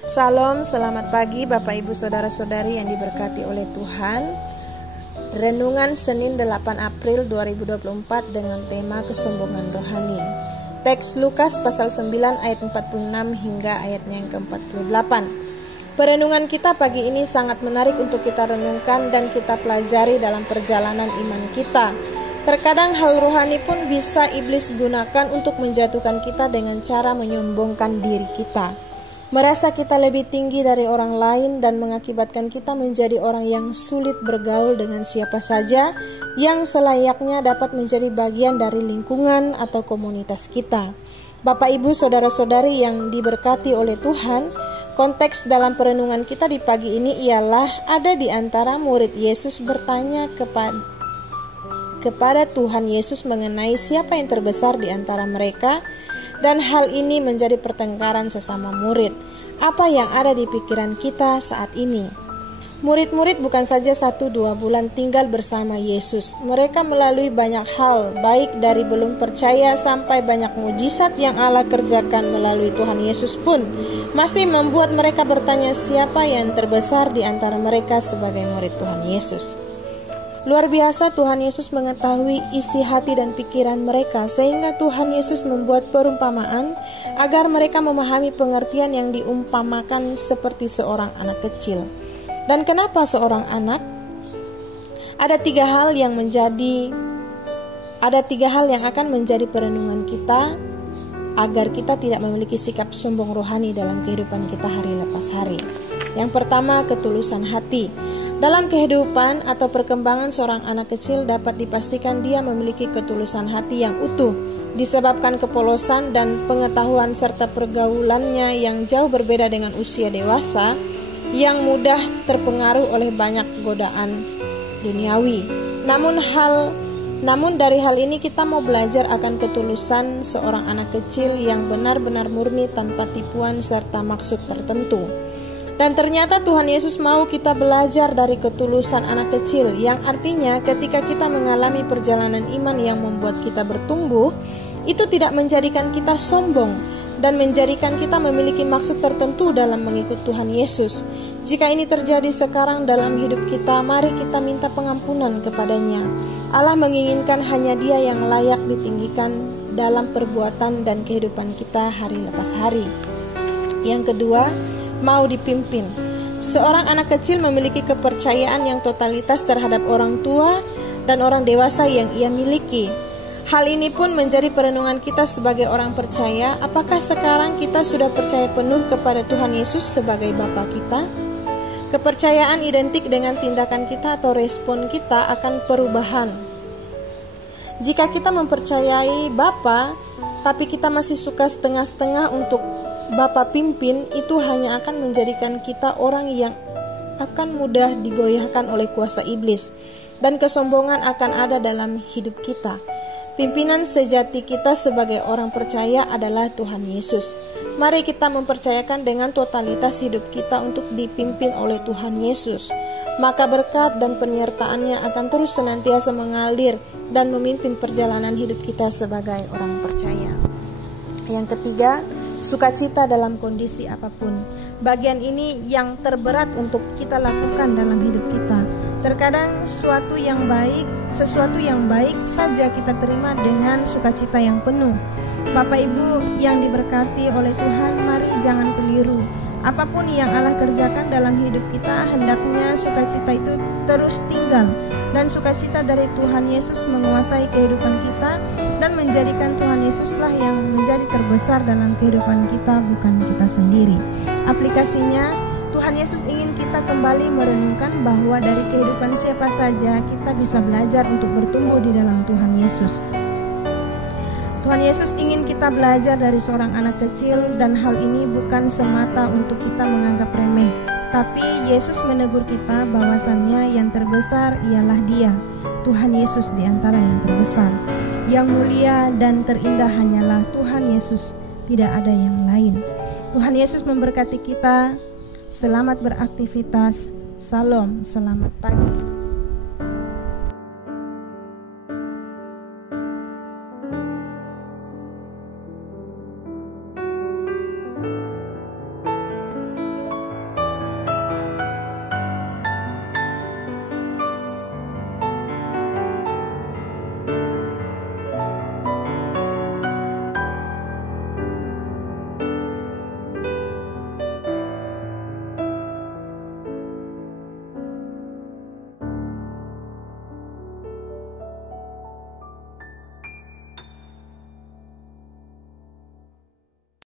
Salam, selamat pagi Bapak Ibu Saudara-saudari yang diberkati oleh Tuhan. Renungan Senin 8 April 2024 dengan tema kesombongan rohani. Teks Lukas pasal 9 ayat 46 hingga ayatnya yang ke-48. Perenungan kita pagi ini sangat menarik untuk kita renungkan dan kita pelajari dalam perjalanan iman kita. Terkadang hal rohani pun bisa iblis gunakan untuk menjatuhkan kita dengan cara menyombongkan diri kita. Merasa kita lebih tinggi dari orang lain dan mengakibatkan kita menjadi orang yang sulit bergaul dengan siapa saja yang selayaknya dapat menjadi bagian dari lingkungan atau komunitas kita. Bapak Ibu Saudara-saudari yang diberkati oleh Tuhan, konteks dalam perenungan kita di pagi ini ialah ada di antara murid Yesus bertanya kepada Tuhan Yesus mengenai siapa yang terbesar di antara mereka. Dan hal ini menjadi pertengkaran sesama murid. Apa yang ada di pikiran kita saat ini? Murid-murid bukan saja 1-2 bulan tinggal bersama Yesus. Mereka melalui banyak hal, baik dari belum percaya sampai banyak mujizat yang Allah kerjakan melalui Tuhan Yesus pun masih membuat mereka bertanya siapa yang terbesar di antara mereka sebagai murid Tuhan Yesus. Luar biasa Tuhan Yesus mengetahui isi hati dan pikiran mereka sehingga Tuhan Yesus membuat perumpamaan agar mereka memahami pengertian yang diumpamakan seperti seorang anak kecil. Dan kenapa seorang anak? Ada tiga hal yang akan menjadi perenungan kita agar kita tidak memiliki sikap sombong rohani dalam kehidupan kita hari lepas hari. Yang pertama, ketulusan hati. Dalam kehidupan atau perkembangan seorang anak kecil dapat dipastikan dia memiliki ketulusan hati yang utuh disebabkan kepolosan dan pengetahuan serta pergaulannya yang jauh berbeda dengan usia dewasa yang mudah terpengaruh oleh banyak godaan duniawi. Namun dari hal ini kita mau belajar akan ketulusan seorang anak kecil yang benar-benar murni tanpa tipuan serta maksud tertentu. Dan ternyata Tuhan Yesus mau kita belajar dari ketulusan anak kecil, yang artinya ketika kita mengalami perjalanan iman yang membuat kita bertumbuh, itu tidak menjadikan kita sombong dan menjadikan kita memiliki maksud tertentu dalam mengikut Tuhan Yesus. Jika ini terjadi sekarang dalam hidup kita, mari kita minta pengampunan kepadanya. Allah menginginkan hanya Dia yang layak ditinggikan dalam perbuatan dan kehidupan kita hari lepas hari. Yang kedua, mau dipimpin. Seorang anak kecil memiliki kepercayaan yang totalitas terhadap orang tua dan orang dewasa yang ia miliki. Hal ini pun menjadi perenungan kita sebagai orang percaya. Apakah sekarang kita sudah percaya penuh kepada Tuhan Yesus sebagai Bapa kita? Kepercayaan identik dengan tindakan kita atau respon kita akan perubahan. Jika kita mempercayai Bapa, tapi kita masih suka setengah-setengah untuk Bapa pimpin, itu hanya akan menjadikan kita orang yang akan mudah digoyahkan oleh kuasa iblis, dan kesombongan akan ada dalam hidup kita. Pimpinan sejati kita sebagai orang percaya adalah Tuhan Yesus. Mari kita mempercayakan dengan totalitas hidup kita untuk dipimpin oleh Tuhan Yesus. Maka berkat dan penyertaannya akan terus senantiasa mengalir dan memimpin perjalanan hidup kita sebagai orang percaya. Yang ketiga, sukacita dalam kondisi apapun. Bagian ini yang terberat untuk kita lakukan dalam hidup kita. Terkadang sesuatu yang baik saja kita terima dengan sukacita yang penuh. Bapak Ibu yang diberkati oleh Tuhan, mari jangan keliru. Apapun yang Allah kerjakan dalam hidup kita, hendaknya sukacita itu terus tinggal. Dan sukacita dari Tuhan Yesus menguasai kehidupan kita dan menjadikan Tuhan Yesuslah yang menjadi terbesar dalam kehidupan kita, bukan kita sendiri. Aplikasinya, Tuhan Yesus ingin kita kembali merenungkan bahwa dari kehidupan siapa saja kita bisa belajar untuk bertumbuh di dalam Tuhan Yesus. Tuhan Yesus ingin kita belajar dari seorang anak kecil, dan hal ini bukan semata untuk kita menganggap remeh. Tapi Yesus menegur kita bahwasannya yang terbesar ialah Dia, Tuhan Yesus di antara yang terbesar. Yang mulia dan terindah hanyalah Tuhan Yesus, tidak ada yang lain. Tuhan Yesus memberkati kita. Selamat beraktivitas. Salam, selamat pagi.